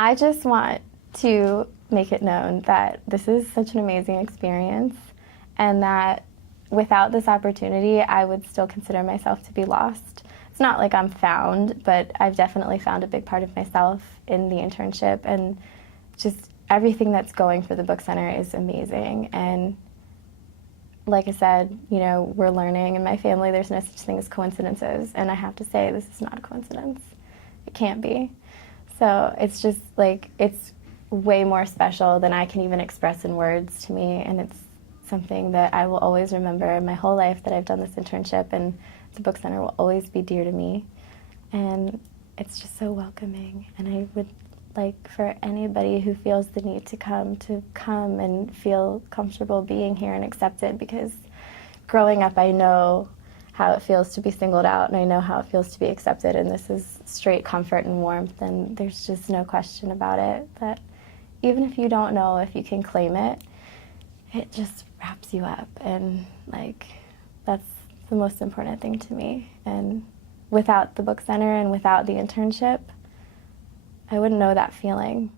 I just want to make it known that this is such an amazing experience, and that without this opportunity, I would still consider myself to be lost. It's not like I'm found, but I've definitely found a big part of myself in the internship, and just everything that's going for the Book Center is amazing. And like I said, you know, we're learning in my family there's no such thing as coincidences, and I have to say this is not a coincidence. It can't be. So it's just like, it's way more special than I can even express in words to me, and it's something that I will always remember my whole life that I've done this internship, and the Book Center will always be dear to me. And it's just so welcoming, and I would like for anybody who feels the need to come and feel comfortable being here and accepted, because growing up I know how it feels to be singled out, and I know how it feels to be accepted, and this is straight comfort and warmth, and there's just no question about it, that even if you don't know if you can claim it, it just wraps you up, and like, that's the most important thing to me. And without the Book Center and without the internship, I wouldn't know that feeling.